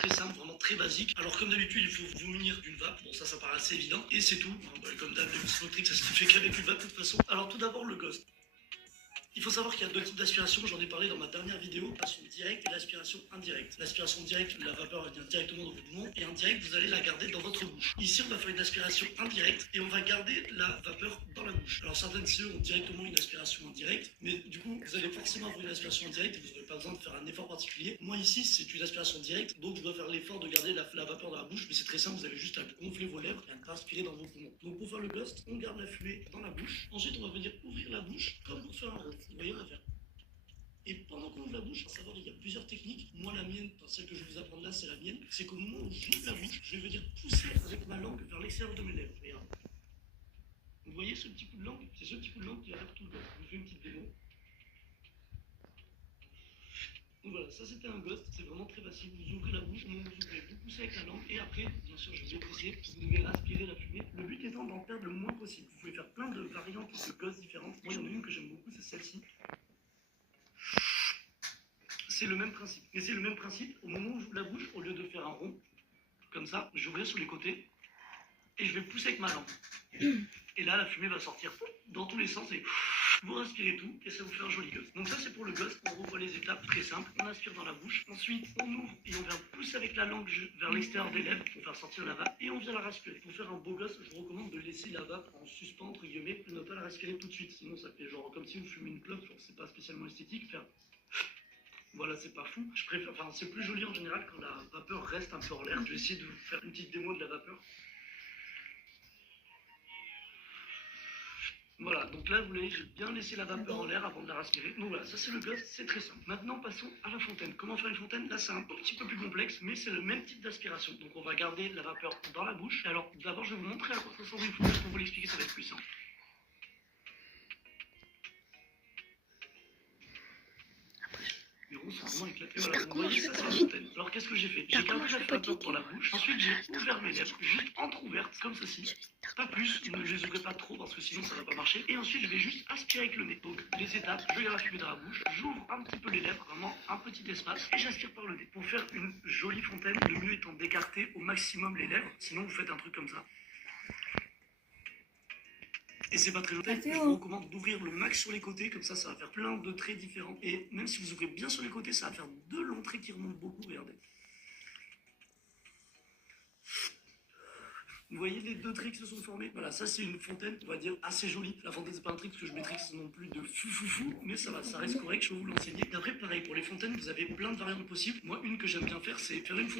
très simple, vraiment très basique. Alors comme d'habitude, il faut vous munir d'une vape. Bon, ça paraît assez évident. Et c'est tout. Comme d'hab, les Simotrix, ça se fait qu'avec une vape de toute façon. Alors tout d'abord, le ghost. Il faut savoir qu'il y a deux types d'aspiration, j'en ai parlé dans ma dernière vidéo, l'aspiration directe et l'aspiration indirecte. L'aspiration directe, la vapeur va venir directement dans vos poumons, et indirecte, vous allez la garder dans votre bouche. Ici, on va faire une aspiration indirecte, et on va garder la vapeur dans la bouche. Alors certaines CE ont directement une aspiration indirecte, mais du coup, vous allez forcément avoir une aspiration indirecte, et vous n'aurez pas besoin de faire un effort particulier. Moi ici, c'est une aspiration directe, donc je dois faire l'effort de garder la vapeur dans la bouche, mais c'est très simple, vous avez juste à gonfler vos lèvres et à ne pas aspirer dans vos poumons. Donc pour faire le ghost, on garde la fumée dans la bouche, ensuite on va venir ouvrir la bouche, comme pour faire un rond. Vous voyez, on va faire. Et pendant qu'on ouvre la bouche, à savoir, il y a plusieurs techniques. Moi, la mienne, celle que je vais vous apprendre là, c'est la mienne. C'est qu'au moment où j'ouvre la bouche, je vais venir pousser avec ma langue vers l'extérieur de mes lèvres. Regarde. Vous voyez ce petit coup de langue? C'est ce petit coup de langue qui arrête tout le ghost. Je vous fais une petite démo. Donc voilà, ça c'était un ghost, c'est vraiment très facile. Vous ouvrez la bouche, vous ouvrez, vous poussez avec la langue, et après, bien sûr, je vais pousser, vous devez aspirer la fumée. Le but étant d'en perdre le moins possible. Vous pouvez faire plein de variantes de ghost différentes. Moi, il y en a une que j'aime beaucoup, c'est celle-ci. C'est le même principe. Mais c'est le même principe, au moment où j'ouvre la bouche, au lieu de faire un rond, comme ça, j'ouvre sur les côtés, et je vais pousser avec ma langue. Et là, la fumée va sortir dans tous les sens, et vous respirez tout, et ça vous fait un joli ghost. Donc ça, c'est pour le ghost. On revoit les étapes, très simple. On aspire dans la bouche, ensuite on ouvre, et on vient pousser avec la langue vers l'extérieur des lèvres, pour faire sortir la vape, et on vient la respirer. Pour faire un beau ghost, je vous recommande de laisser la vape en suspens, entre guillemets, de ne pas la respirer tout de suite, sinon ça fait genre comme si vous fumez une clope, genre c'est pas spécialement esthétique, faire... Voilà, c'est pas fou. Je préfère, enfin, c'est plus joli en général quand la vapeur reste un peu en l'air. Je vais essayer de vous faire une petite démo de la vapeur. Voilà, donc là, vous voyez, j'ai bien laissé la vapeur en l'air avant de la respirer. Donc voilà, ça c'est le ghost, c'est très simple. Maintenant, passons à la fontaine. Comment faire une fontaine? Là, c'est un petit peu plus complexe, mais c'est le même type d'aspiration. Donc on va garder la vapeur dans la bouche. Alors, d'abord, je vais vous montrer à quoi ça ressemble une fontaine. Pour vous l'expliquer, ça va être plus simple. Les ronds sont vraiment éclatés. Voilà, vous voyez, ça c'est la fontaine. Alors qu'est-ce que j'ai fait? J'ai gardé la vapeur dans la bouche. Ensuite, j'ai ouvert mes lèvres, juste entre-ouvertes, comme ceci. Pas plus, ne les ouvrez pas trop parce que sinon ça va pas marcher. Et ensuite, je vais juste aspirer avec le nez. Donc, les étapes, je garde la fumée dans la bouche, j'ouvre un petit peu les lèvres, vraiment un petit espace, et j'aspire par le nez. Pour faire une jolie fontaine, le mieux étant d'écarter au maximum les lèvres. Sinon, vous faites un truc comme ça. Et c'est pas très joli. Je vous recommande d'ouvrir le max sur les côtés, comme ça va faire plein de traits différents. Et même si vous ouvrez bien sur les côtés, ça va faire deux longs traits qui remontent beaucoup, regardez. Vous voyez les deux traits qui se sont formés? Voilà, ça c'est une fontaine, on va dire, assez jolie. La fontaine, c'est pas un trick que je maîtrise non plus de fou, mais ça va, ça reste correct, je vais vous l'enseigner. Et après, pareil, pour les fontaines, vous avez plein de variantes possibles. Moi, une que j'aime bien faire, c'est faire une fontaine